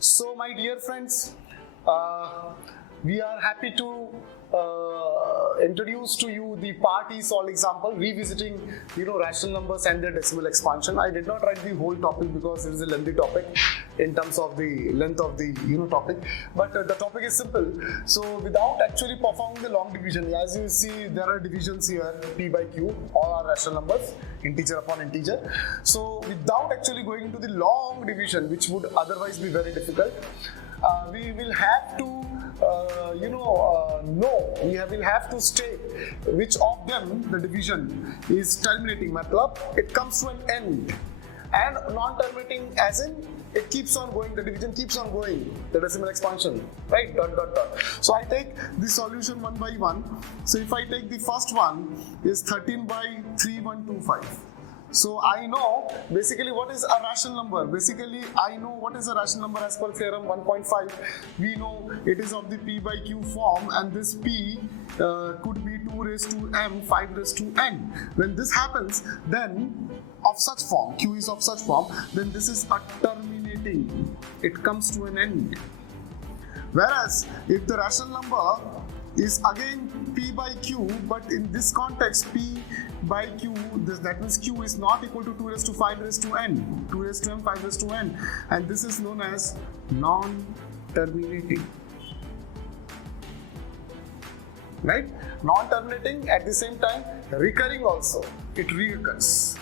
So my dear friends, we are happy to introduce to you the part E solved example, revisiting rational numbers and their decimal expansion. I did not write the whole topic because it is a lengthy topic in terms of the length of the topic, but the topic is simple. So without actually performing the long division, as you see there are divisions here, p by q, all are rational numbers, integer upon integer. So without actually going into the long division, which would otherwise be very difficult, we will have to we will have to state which of them the division is terminating. Matlab, it comes to an end, and non-terminating as in it keeps on going, the division keeps on going, the decimal expansion, right? Dot dot dot. So I take the solution one by one. So if I take the first one is 13 by 3125. So I know basically what is a rational number. Basically I know what is a rational number as per theorem 1.5. We know it is of the p by q form, and this p could be 2 raised to m, 5 raised to n. When this happens, then of such form, q is of such form, then this is a terminating. It comes to an end. Whereas if the rational number is again p by q, but in this context p by q, that means q is not equal to 2 raised to 5 raised to n, 2 raised to m, 5 raised to n, and this is known as non-terminating. Right? Non-terminating, at the same time recurring also. It recurs.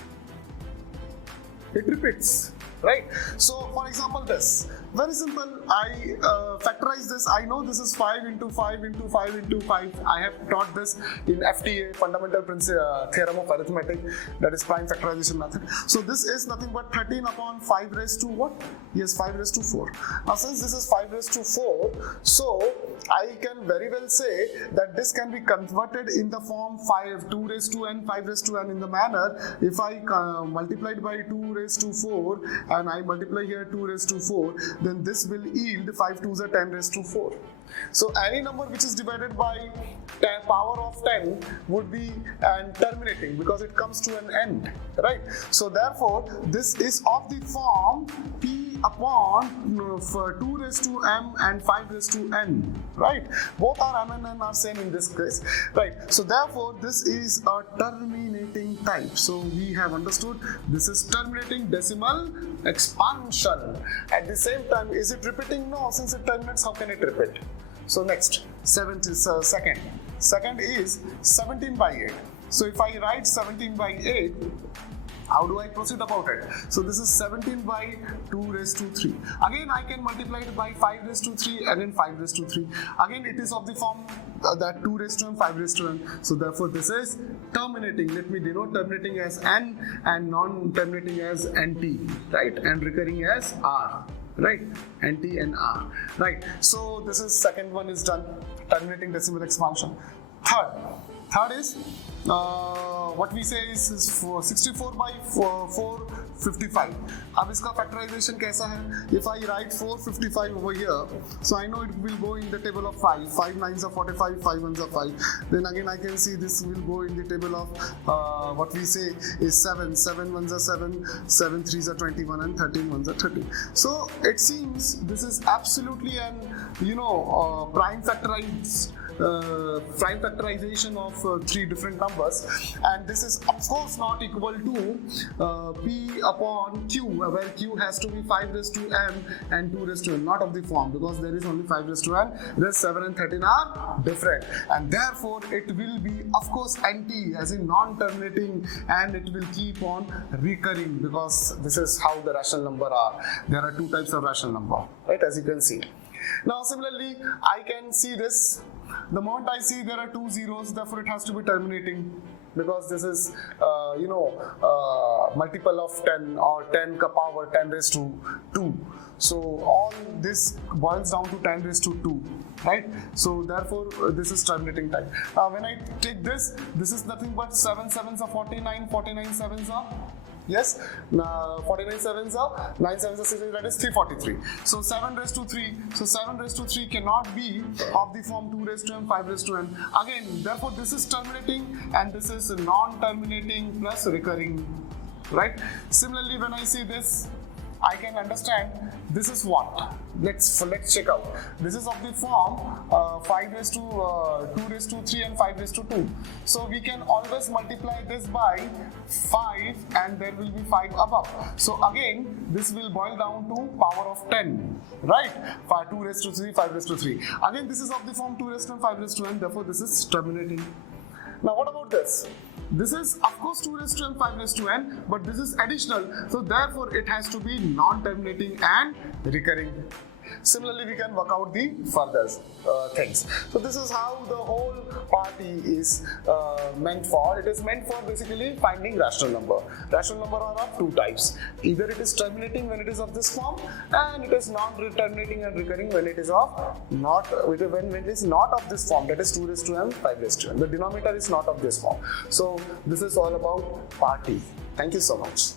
It repeats. Right? So for example, this very simple. I factorize this. I know this is 5 into 5 into 5 into 5. I have taught this in FTA, fundamental theorem of arithmetic, that is prime factorization method. So this is nothing but 13 upon 5 raised to what? Yes, 5 raised to 4. Now since this is 5 raised to 4, so I can very well say that this can be converted in the form 2 raised to n, 5 raised to n, in the manner if I multiply it by 2 raised to 4 and I multiply here 2 raised to 4, then this will yield 5 2s are 10 raised to 4. So any number which is divided by power of 10 would be terminating because it comes to an end, right? So therefore this is of the form p upon 2 raised to m and 5 raised to n, right? Both are m and n are same in this case, right? So therefore this is a terminating type. So we have understood this is terminating decimal expansion. At the same time, is it repeating? No, since it terminates, how can it repeat? So next, second is 17 by 8. So if I write 17 by 8, how do I proceed about it? So this is 17 by 2 raised to 3. Again I can multiply it by 5 raised to 3, again 5 raised to 3. Again it is of the form that 2 raised to n, 5 raised to n. So therefore this is terminating. Let me denote terminating as n and non-terminating as nt, right? And recurring as r. Right, nt and r, right? So this is second one is done, terminating decimal expansion. Third is what we say is 64 by 455. अब इसका factorization कैसा है? If I write 455 over here, so I know it will go in the table of 5. 5 9s are 45, 5 1s are 5. Then again I can see this will go in the table of what we say is 7. 7 1s are 7, 7 3s are 21, and 13 1s are 30. So it seems this is absolutely an prime factorization of 3 different numbers, and this is of course not equal to p upon q, where q has to be 5 raised to m and 2 raised to n, not of the form, because there is only 5 raised to n, whereas 7 and 13 are different, and therefore it will be of course nt as in non-terminating, and it will keep on recurring, because this is how the rational number are. There are 2 types of rational number, right, as you can see. Now similarly I can see this. The moment I see there are 2 zeros, therefore it has to be terminating, because this is multiple of 10 or 10 ka power 10 raised to 2. So all this boils down to 10 raised to 2, right? So therefore this is terminating type. Now when I take this is nothing but 7 7s are 49, 49 7s are, yes, 49 7s are, 9 7s are 60, that is 343. So 7 raised to 3. So 7 raised to 3 cannot be of the form 2 raised to m, 5 raised to n. Again, therefore this is terminating, and this is non-terminating plus recurring, right? Similarly, when I see this, I can understand this is what? Let's check out. This is of the form 5 raised to 2 raised to 3 and 5 raised to 2. So we can always multiply this by 5 and there will be 5 above. So again, this will boil down to power of 10, right? 2 raised to 3, 5 raised to 3. Again, this is of the form 2 raised to n, 5 raised to n, therefore this is terminating. Now what about this? This is of course 2 raised to n, 5 raised to n, but this is additional, so therefore it has to be non-terminating and recurring. Similarly, we can work out the further things. So this is how the whole party is meant for. It is meant for basically finding rational number. Rational number are of two types. Either it is terminating when it is of this form, and it is non-terminating and recurring when it is of when it is not of this form. That is 2 raised to m, 5 raised to n. The denominator is not of this form. So this is all about party. Thank you so much.